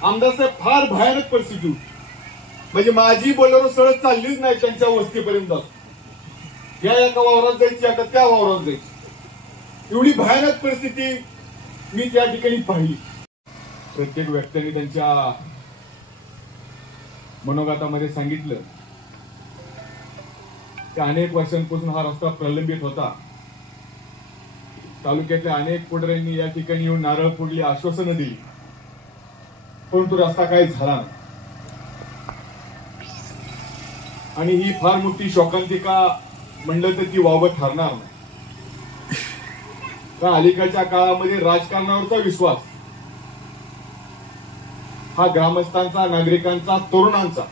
आमदार साहेब फार भयानक परिस्थिती होती. म्हणजे माझी बोलेरो सळत चाललीच नाही त्यांच्या वस्तीपर्यंत. या एका वावरात जायची, आता त्या वावरात जायची, एवढी भयानक परिस्थिती मी त्या ठिकाणी पाहिली. प्रत्येक व्यक्तीने त्यांच्या मनोगतामध्ये सांगितलं की अनेक वर्षांपासून हा रस्ता प्रलंबित होता. तालुक्यातल्या अनेक पुढाऱ्यांनी या ठिकाणी येऊन नारळ फोडली, आश्वासनं दिली, परंतु रस्ता काही झाला नाही. आणि ही फार मोठी शोकांतिका म्हणलं तर ती वावगं ठरणार नाही. का अलीकडच्या काळामध्ये राजकारणावरचा विश्वास हा ग्रामस्थांचा, नागरिकांचा, तरुणांचा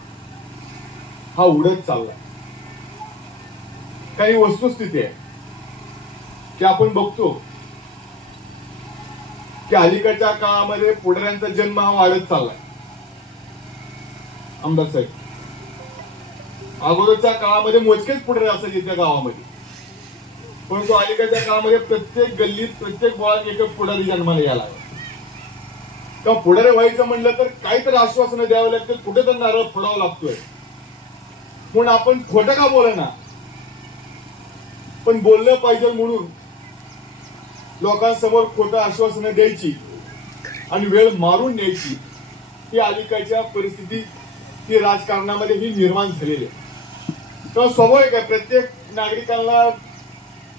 हा उडत चाललाय. काही वस्तुस्थिती आहे की आपण बघतो की अलीकडच्या काळामध्ये पुढाऱ्यांचा जन्म हा वाढत चाललाय. आमदार साहेब, अगोदरच्या काळामध्ये मोजकेच पुढारी असायचे त्या गावामध्ये, परंतु अलीकडच्या काळामध्ये प्रत्येक गल्लीत, प्रत्येक बोळात एक पुढारी जन्माला यायला लागला. का पुढारी व्हायचं म्हणलं तर काहीतरी आश्वासनं द्यावं लागतं, कुठे तर नारळ फोडावा लागतोय. म्हणून आपण खोटं का बोलना, पण बोललं पाहिजे म्हणून लोकांसमोर खोटं आश्वासनं द्यायची आणि वेळ मारून न्यायची, ही अलीकडच्या परिस्थिती ही राजकारणामध्ये ही निर्माण झालेली आहे. तेव्हा स्वाभाविक आहे, प्रत्येक नागरिकांना,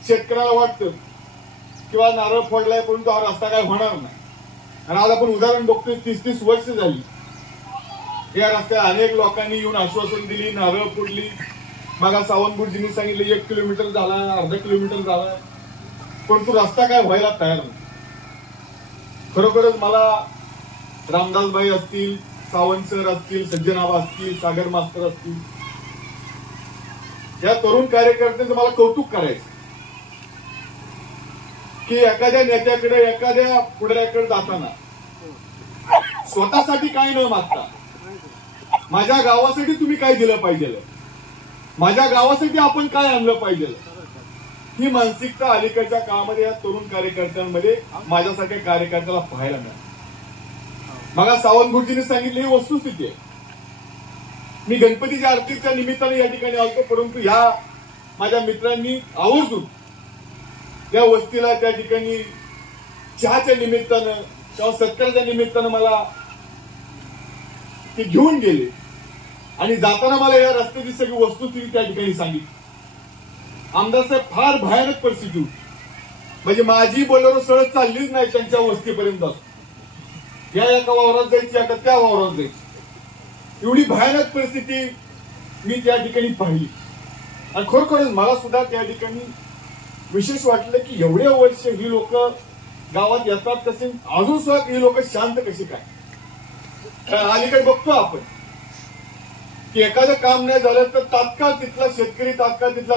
शेतकऱ्याला वाटतं किंवा नारळ फोडलाय परंतु हा रस्ता काय होणार नाही. आणि आज आपण उदाहरण बघतोय, 30-30 वर्ष झाली या रस्त्यात अनेक लोकांनी येऊन आश्वासन दिली, नारळ फोडली. मागा सावंतगुरुजींनी सांगितलं 1 किलोमीटर झाला, अर्धा किलोमीटर झाला, परंतु रस्ता काय व्हायला तयार नाही. खरोखरच मला रामदासभाई असतील, सावंत सर असतील, सज्जनाबा असतील, सागर मास्तर असतील, या तरुण कार्यकर्त्यांचं मला कौतुक करायचं की एखाद्या नेत्याकडे, एखाद्या पुढाऱ्याकडे जाताना स्वतःसाठी काय न मागता माझ्या गावासाठी तुम्ही काय दिलं पाहिजे, माझ्या गावासाठी आपण काय आणलं पाहिजे, ही मानसिकता अलीकडच्या काळामध्ये या तरुण कार्यकर्त्यांमध्ये माझ्यासारख्या कार्यकर्त्याला पाहायला मिळाली. मला सावंत गुरुजींनी सांगितलं ही वस्तुस्थिती आहे. मी गणपतीच्या आरतीच्या निमित्ताने या ठिकाणी आलतो, परंतु या माझ्या मित्रांनी आवर्जून या वस्तीला त्या ठिकाणी चहाच्या निमित्तानं किंवा सत्काराच्या निमित्तानं मला ते घेऊन गेले आणि जाताना मला या रस्त्याची सगळी वस्तुस्थिती त्या ठिकाणी सांगितली. आमदार साहेब फार भयानक परिस्थिती होती. म्हणजे माझी बोलेरो सळत चाललीच नाही त्यांच्या वस्तीपर्यंत. या एका वावरात जायची, आता त्या वावरात जायची, एवढी भयानक परिस्थिती मी त्या ठिकाणी पाहिली. आणि खरोखरच मला सुद्धा त्या ठिकाणी विशेष वाटलं की एवढे वर्ष ही लोक गावात येतात कसे, अजून सुद्धा ही लोक शांत कशी काय. अलीकडे बघतो आपण की एखादं काम नाही झालं तर तात्काळ तिथला शेतकरी, तात्काळ तिथला